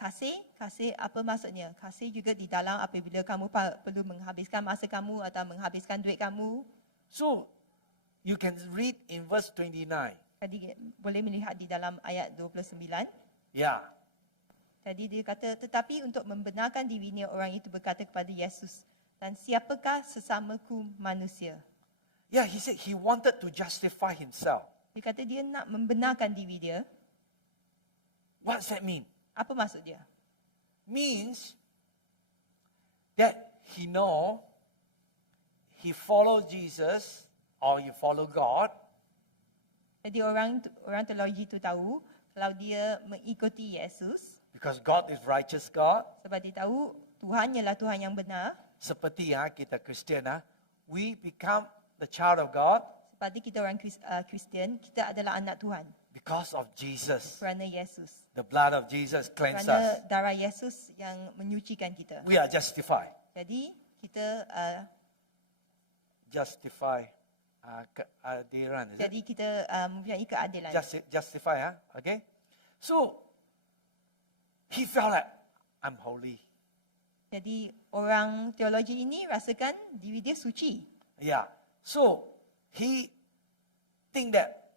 kasih apa maksudnya? Kasih juga di dalam apabila kamu perlu menghabiskan masa kamu atau menghabiskan duit kamu. So you can read in verse 29. Jadi boleh melihat di dalam ayat 29. Yeah. Jadi dia kata, tetapi untuk membenarkan dirinya orang itu berkata kepada Yesus, dan siapakah sesamaku manusia? Yeah, he said he wanted to justify himself. Dia kata dia nak membenarkan diri dia. What does that mean? Apa maksud dia? Means that he follow Jesus or he follow God, Jadi orang teologi itu tahu kalau dia mengikuti Yesus, because God is righteous God. sebab dia tahu Tuhan ialah Tuhan yang benar. Seperti kita Kristian, we become the child of God Seperti kita orang Kristian, kita adalah anak Tuhan because of Jesus. kerana Yesus. The blood of Jesus cleanses us. Kerana darah Yesus yang menyucikan kita. We are justified. Jadi kita Justify. Keadilan. Is it? jadi kita mempunyai keadilan. Justify, okay? So, he felt like, I'm holy. Jadi orang teologi ini rasakan diri dia suci. Yeah. So, he think that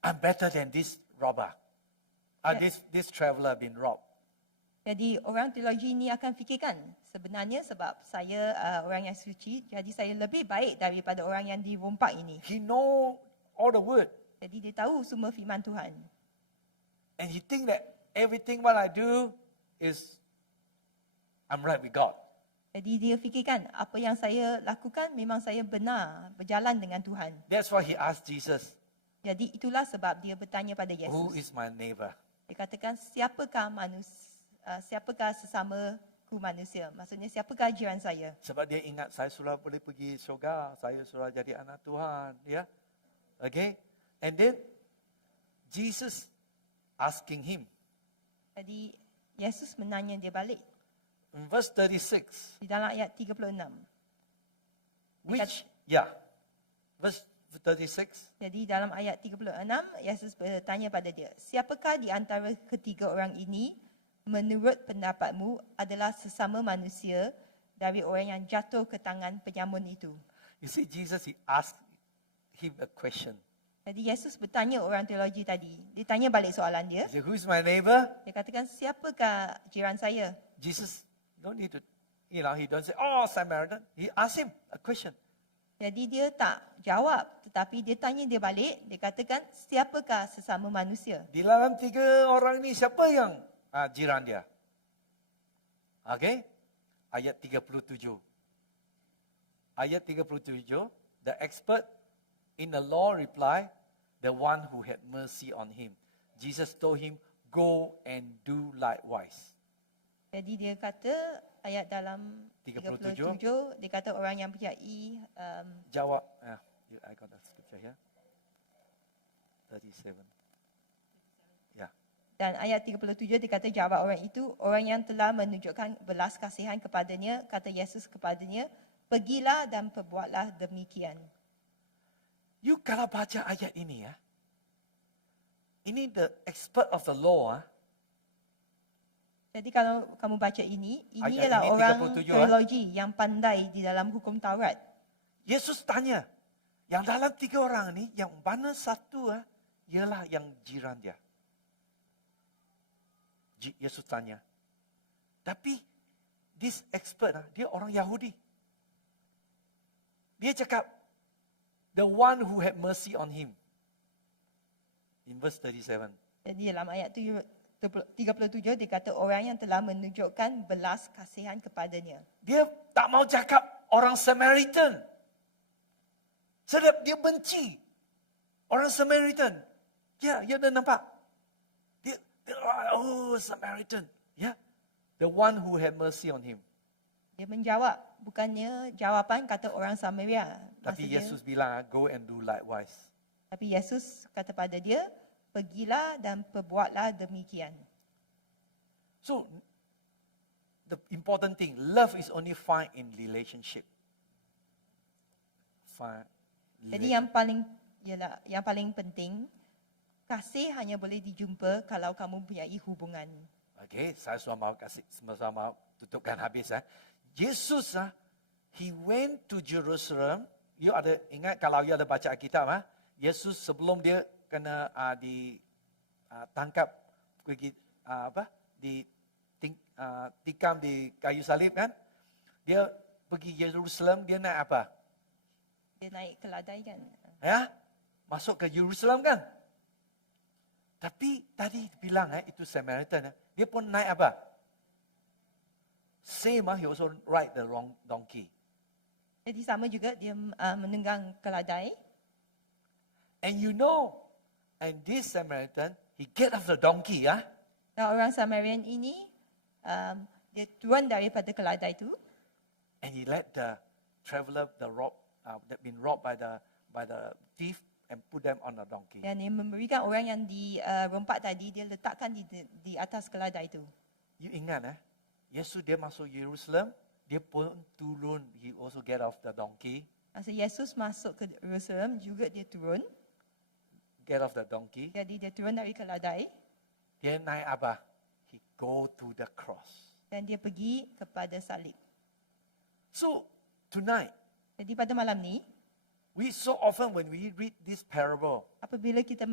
I'm better than this robber. This traveler been robbed. Jadi orang teologi ini akan fikirkan, sebenarnya sebab saya orang yang suci, jadi saya lebih baik daripada orang yang dirompak ini. He know all the word. Jadi dia tahu semua firman Tuhan. And he think that everything what I do is I'm right with God. Jadi dia fikirkan apa yang saya lakukan memang saya benar, berjalan dengan Tuhan. That's why he asked Jesus, Jadi itulah sebab dia bertanya pada who Yesus. is my neighbor? Dia katakan siapakah sesamaku manusia? Maksudnya siapakah jiran saya? Sebab dia ingat saya sudah boleh pergi syurga, saya sudah jadi anak Tuhan, ya. Okay? And then Jesus asking him, Jadi Yesus menanya dia balik in verse 36, di dalam ayat 36. verse 36, Jadi dalam ayat 36, Yesus bertanya pada dia, siapakah di antara ketiga orang ini menurut pendapatmu adalah sesama manusia dari orang yang jatuh ke tangan penyamun itu? you see, Jesus, he asked him a question. Jadi Yesus bertanya orang teologi tadi. Dia tanya balik soalan dia. He said, who is my neighbor? Dia katakan, siapakah jiran saya? Jesus don't need to, he don't say, oh, Samaritan. He asked him a question. Jadi dia tak jawab. Tetapi dia tanya dia balik. Dia katakan, siapakah sesama manusia? Di dalam 3 orang ni siapa yang jiran dia? Okay? Ayat 37. Ayat 37, the expert in the law replied, the one who had mercy on him. Jesus told him, go and do likewise. Jadi dia kata, ayat dalam 37, dia kata orang yang percayai, Jawab, I got the scripture here. 37. Yeah. dan ayat 37 dia kata jawab orang itu, orang yang telah menunjukkan belas kasihan kepadanya, kata Yesus kepadanya, pergilah dan perbuatlah demikian. You kalau baca ayat ini ya, ini the expert of the law. Jadi kalau kamu baca ini Ayat ialah ini orang 37, teologi yang pandai di dalam hukum Taurat. Yesus tanya, yang dalam 3 orang ni, yang mana satu ialah yang jiran dia. Yesus tanya. Tapi this expert dia orang Yahudi. Dia cakap, the one who had mercy on him. In verse 37. Jadi dalam ayat 37 dia kata orang yang telah menunjukkan belas kasihan kepadanya. Dia tak mau cakap orang Samaritan. Sebab dia benci orang Samaritan. Ya, dah nampak. Dia oh Samaritan. Ya, the one who had mercy on him. Dia menjawab, bukannya jawapan kata orang Samaria. Tapi Maksudnya, Yesus bilang, go and do likewise. Tapi Yesus kata pada dia, pergilah dan perbuatlah demikian. So, the important thing, love is only found in relationship. Jadi yang paling penting, kasih hanya boleh dijumpa kalau kamu mempunyai hubungan. Okay, saya sudah mau kasih, sama-sama tutupkan habis. Yesus, he went to Jerusalem. You ada ingat kalau you ada baca Alkitab, Yesus sebelum dia kena tangkap, pergi tikam di kayu salib kan? Dia pergi Jerusalem, dia naik apa? Dia naik keladai kan. Ya, masuk ke Jerusalem kan? Tapi tadi bilang itu Samaritan, dia pun naik apa? Same, he also ride the wrong donkey. Jadi sama juga dia menunggang keladai. And you know, and this Samaritan, he get off the donkey, Nah, orang Samarian ini dia turun daripada keladai itu. and he let the traveler, that been robbed by the thief, and put them on the donkey. Dan dia memberikan orang yang dirompak tadi, dia letakkan di atas keladai itu. You ingat, Yesus dia masuk Jerusalem, dia pun turun, he also get off the donkey, Masa Yesus masuk ke Jerusalem juga dia turun. get off the donkey. Jadi dia turun dari keladai Dia naik apa? He go to the cross. dan dia pergi kepada salib. So, tonight, Jadi pada malam ni, we so often when we read this parable, apabila kita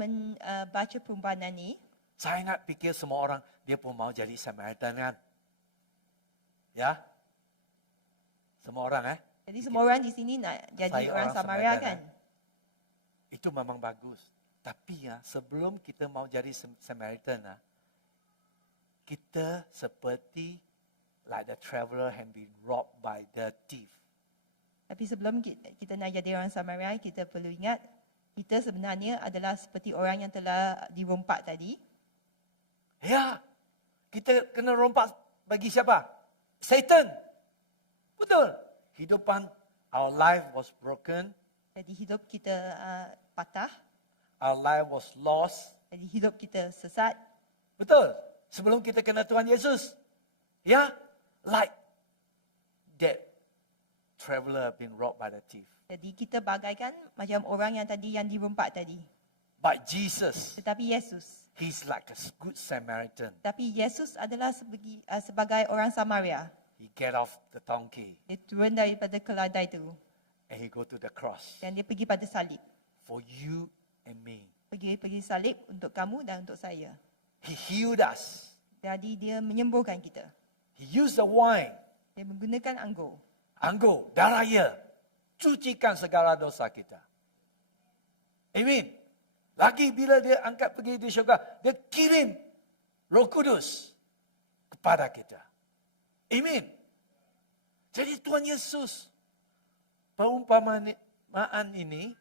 baca perumpamaan ni, saya ingat pikir semua orang, dia pun mau jadi Samaritan kan? Ya? Semua orang jadi semua orang di sini nak jadi Saya orang orang Samaria Samaritan, kan. Itu memang bagus. Tapi ya, sebelum kita mau jadi Samaritan, kita seperti like the traveler had been robbed by the thief. Tapi sebelum kita nak jadi orang Samaria, kita perlu ingat kita sebenarnya adalah seperti orang yang telah dirompak tadi. Ya, kita kena rompak bagi siapa? Satan. Betul. Hidupan, our life was broken. Jadi hidup kita patah, Our life was lost. jadi hidup kita sesat. Betul. Sebelum kita kenal Tuhan Yesus. Ya, like that traveler been robbed by the thief. Jadi kita bagaikan macam orang yang tadi yang dirompak tadi. But Jesus, Tetapi Yesus, he's like a good Samaritan. tapi Yesus adalah sebagai orang Samaria. He get off the donkey Dia turun daripada keledai itu and he go to the cross dan dia pergi pada salib. for you and me. Pergi salib untuk kamu dan untuk saya. He healed us. Jadi dia menyembuhkan kita. He used the wine, Dia menggunakan anggur. anggur, darah dia, cucikan segala dosa kita. Amin. Lagi bila dia angkat pergi di syurga, dia kirim Roh Kudus kepada kita. Amin. Jadi Tuhan Yesus, perumpamaan ini,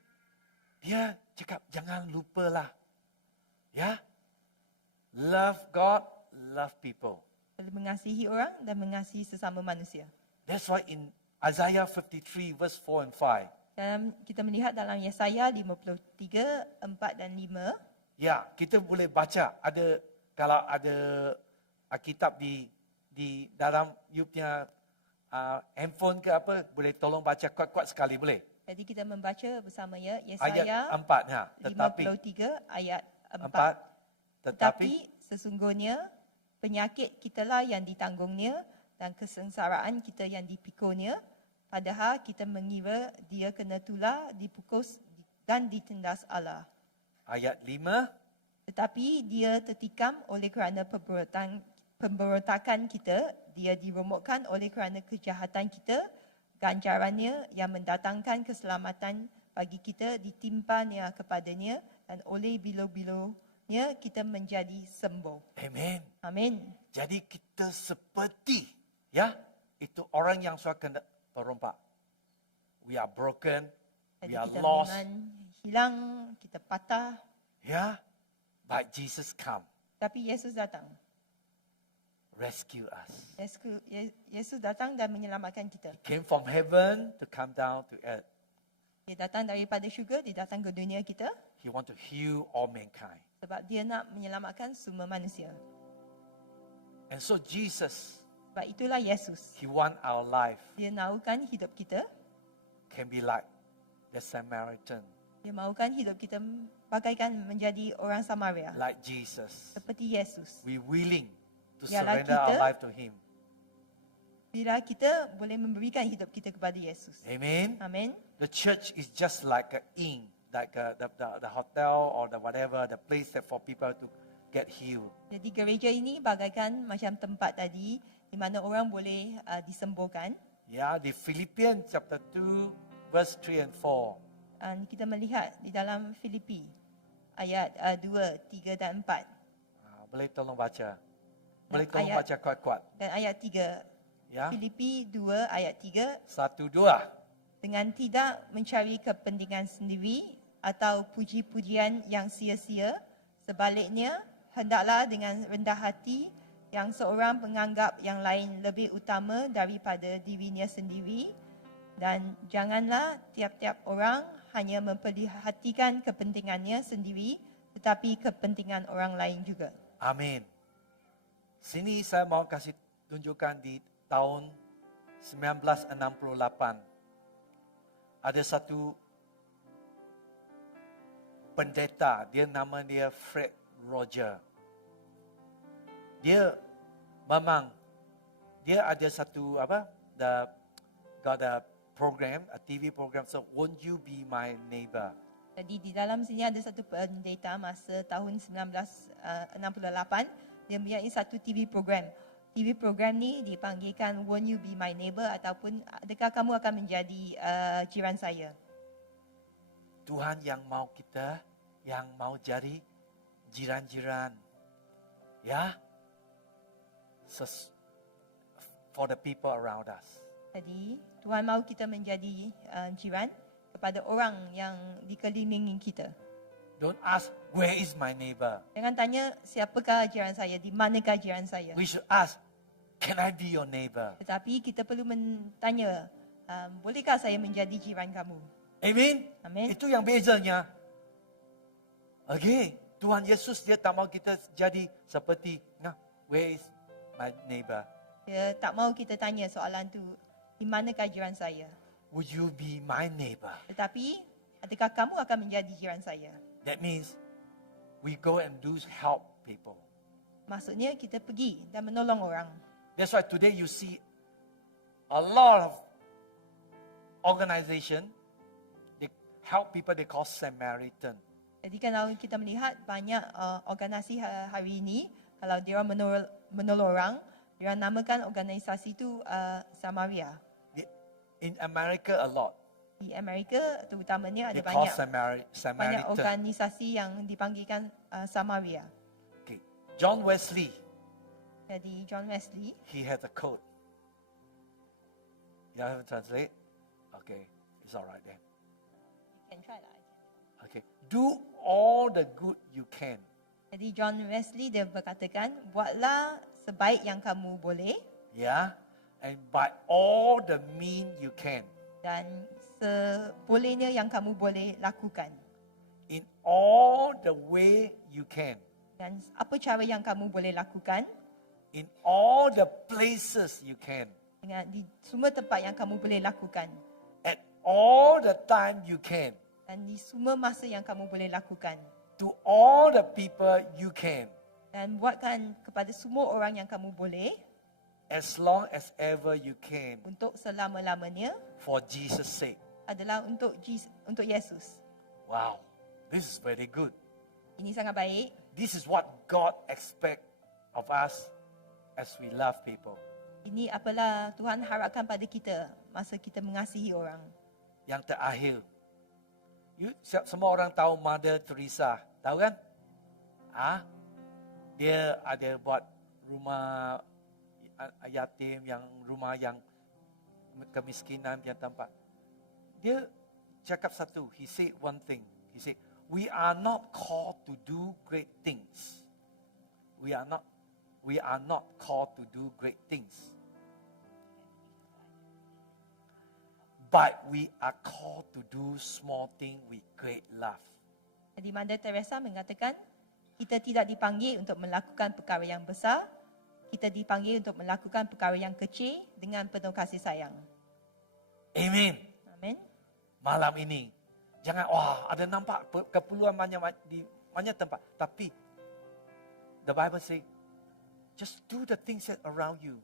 dia cakap jangan lupalah. Ya. Love God, love people. Perlu mengasihi orang dan mengasihi sesama manusia. That's why in Isaiah 53 verse 4 and 5. Dan kita melihat dalam Yesaya 53, 4 dan 5. Ya, kita boleh baca. Kalau ada Alkitab di dalam you punya handphone ke apa, boleh tolong baca kuat-kuat sekali boleh. Jadi kita membaca bersama ya Ayat Yesaya 4. Tetapi 53 ayat 4. 4. Tetapi sesungguhnya penyakit kitalah yang ditanggungnya dan kesengsaraan kita yang dipikulnya. Padahal kita mengira dia kena tular, dipukul dan ditindas Allah. ayat 5. Tetapi dia tertikam oleh kerana pemberontakan kita, dia diromokkan oleh kerana kejahatan kita, ganjarannya yang mendatangkan keselamatan bagi kita ditimpanya kepadanya dan oleh bilo-bilonya kita menjadi sembuh. Amen. Amin. Jadi kita seperti itu orang yang suka kena perompak. We are broken, Jadi we are kita lost. memang hilang, kita patah, But Jesus come, tapi Yesus datang. rescue us. Yesus datang dan menyelamatkan kita. Came from heaven to come down to earth. Dia datang daripada syurga, dia datang ke dunia kita He want to heal all mankind. sebab dia nak menyelamatkan semua manusia. And so Jesus, Sebab itulah Yesus. he want our life Dia mahukan hidup kita, can be like the Samaritan, dia mahukan hidup kita bagaikan menjadi orang Samaria. like Jesus. Seperti Yesus. We willing to Biarlah surrender our kita- life to him. Bila kita boleh memberikan hidup kita kepada Yesus. Amen. Amin. The church is just like an inn, like the hotel or the whatever, the place that for people to get healed. Jadi gereja ini bagaikan macam tempat tadi di mana orang boleh disembuhkan. Yeah, the Philippians chapter 2, verse 3 and 4. Dan kita melihat di dalam Filipi ayat 2, 3 dan 4. Boleh tolong baca. Boleh Dan tolong ayat- baca kuat-kuat. Dan ayat 3. Ya. Filipi 2 ayat 3. 1, 2. Dengan tidak mencari kepentingan sendiri atau puji-pujian yang sia-sia. Sebaliknya, hendaklah dengan rendah hati yang seorang menganggap yang lain lebih utama daripada dirinya sendiri. Dan janganlah tiap-tiap orang hanya memperhatikan kepentingannya sendiri tetapi kepentingan orang lain juga. Amin. Sini saya mau kasih tunjukkan di tahun 1968. Ada satu pendeta, nama dia Fred Roger. Dia ada satu got a program, a TV program, so won't you be my neighbor? Jadi di dalam sini ada satu pendeta masa tahun 1968, dia mempunyai satu TV program. TV program ni dipanggilkan Won't You Be My Neighbor ataupun adakah kamu akan menjadi jiran saya. Tuhan yang mau kita yang mau jadi jiran-jiran. Ya. For the people around us. Jadi Tuhan mahu kita menjadi jiran kepada orang yang dikelilingi kita. Don't ask, where is my neighbor? Jangan tanya siapakah jiran saya, di manakah jiran saya. We should ask, can I be your neighbor? Tetapi kita perlu tanya, bolehkah saya menjadi jiran kamu? Amen? Amen. Itu yang bezanya. Okay, Tuhan Yesus dia tak mahu kita jadi seperti, nah, where is my neighbor? Dia tak mahu kita tanya soalan tu, di manakah jiran saya? Would you be my neighbor? Tetapi, adakah kamu akan menjadi jiran saya? That means we go and do help people. Maksudnya kita pergi dan menolong orang. That's why today you see a lot of organization, they help people, they call Samaritan. Jadi kalau kita melihat banyak organisasi hari ini, kalau dia menolong orang, dia namakan organisasi itu Samaria. In America a lot. Di Amerika terutamanya ada They call banyak Samaritan. organisasi yang dipanggilkan Samaria. Okay. John Wesley, Jadi John Wesley, he had a quote. You haven't translate? Okay, it's all right then. you can try that. Okay. Do all the good you can. Jadi John Wesley dia berkatakan, buatlah sebaik yang kamu boleh Yeah. And by all the mean you can. dan sebolehnya yang kamu boleh lakukan. In all the way you can. Dan apa cara yang kamu boleh lakukan, In all the places you can. dengan di semua tempat yang kamu boleh lakukan. At all the time you can. Dan di semua masa yang kamu boleh lakukan. To all the people you can. Dan buatkan kepada semua orang yang kamu boleh As long as ever you can. untuk selama-lamanya For Jesus' sake. adalah untuk Yesus. Wow. This is very good. Ini sangat baik. This is what God expects of us as we love people. Ini apalah Tuhan harapkan pada kita masa kita mengasihi orang. Yang terakhir. Semua orang tahu Mother Teresa. Tahu kan? Dia ada buat rumah yatim, yang rumah yang kemiskinan, yang tempat. Dia cakap satu. He said one thing. He said, we are not called to do great things. We are not called to do great things. But we are called to do small things with great love. Jadi Mother Teresa mengatakan, kita tidak dipanggil untuk melakukan perkara yang besar, kita dipanggil untuk melakukan perkara yang kecil dengan penuh kasih sayang. Amen. Amin. Malam ini, jangan, ada nampak keperluan di banyak tempat. Tapi, the Bible say, just do the things that around you.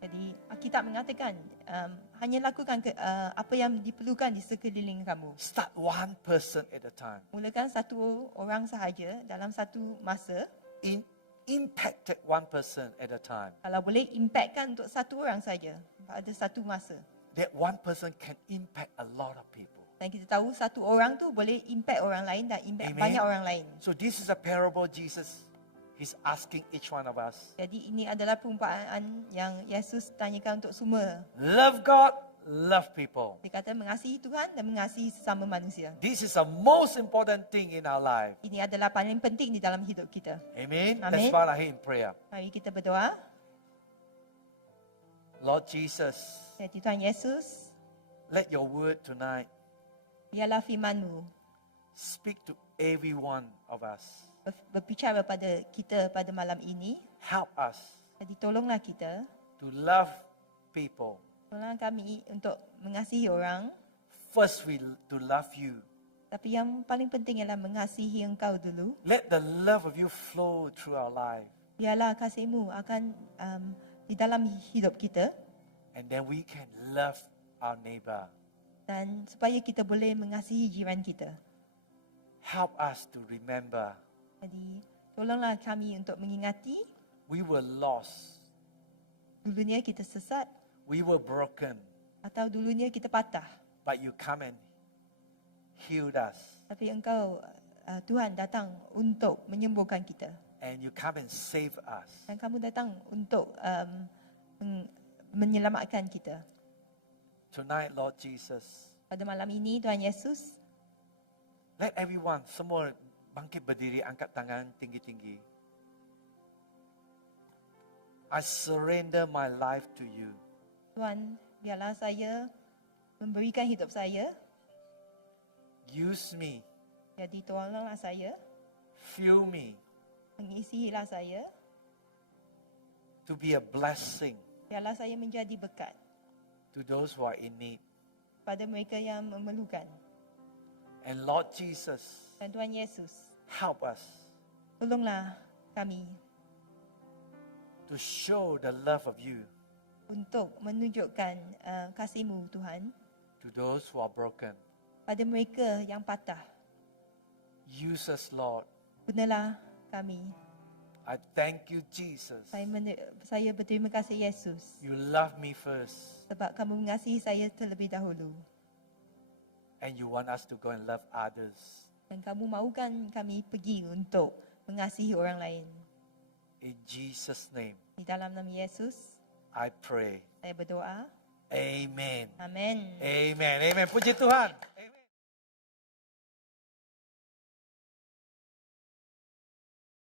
Jadi Alkitab mengatakan, hanya lakukan apa yang diperlukan di sekeliling kamu. Start one person at a time. Mulakan satu orang sahaja dalam satu masa. Impacted one person at a time. Kalau boleh, impactkan untuk satu orang saja pada satu masa. That one person can impact a lot of people. Dan kita tahu satu orang tu boleh impact orang lain dan impact Amen. banyak orang lain. So this is a parable Jesus is asking each one of us. Jadi ini adalah perumpamaan yang Yesus tanyakan untuk semua. Love God, love people. Dia kata mengasihi Tuhan dan mengasihi sesama manusia. This is the most important thing in our life. Ini adalah paling penting di dalam hidup kita. Amen. Amen. Let's bow our head in prayer. Mari kita berdoa. Lord Jesus, Ya Tuhan Yesus, let your word tonight biarlah firman-Mu speak to every one of us. berbicara pada kita pada malam ini. Help us Jadi tolonglah kita, to love people. tolong kami untuk mengasihi orang. First, to love you. Tapi yang paling penting ialah mengasihi Engkau dulu. Let the love of you flow through our life. Biarlah kasih-Mu akan di dalam hidup kita. And then we can love our neighbor. Dan supaya kita boleh mengasihi jiran kita. Help us to remember Jadi tolonglah kami untuk mengingati we were lost. dulunya kita sesat We were broken. atau dulunya kita patah. But you come and healed us. Tapi Engkau Tuhan datang untuk menyembuhkan kita. And you come and save us. Dan kamu datang untuk menyelamatkan kita. Tonight, Lord Jesus, Pada malam ini, Tuhan Yesus, let everyone, semua bangkit berdiri, angkat tangan tinggi-tinggi. I surrender my life to you. Tuhan, biarlah saya memberikan hidup saya. Use me, Jadi tolonglah saya, fill me mengisilah saya. to be a blessing Biarlah saya menjadi berkat to those who are in need. pada mereka yang memerlukan. And Lord Jesus, Dan Tuhan Yesus, help us tolonglah kami to show the love of you untuk menunjukkan kasih-Mu Tuhan to those who are broken. pada mereka yang patah. Use us, Lord. Gunalah kami. I thank you, Jesus. Saya berterima kasih Yesus You love me first, sebab kamu mengasihi saya terlebih dahulu. and you want us to go and love others. Dan kamu mahukan kami pergi untuk mengasihi orang lain. In Jesus' name, Di dalam nama Yesus, I pray. saya berdoa. Amen. Amin. Amen. Amen. Puji Tuhan.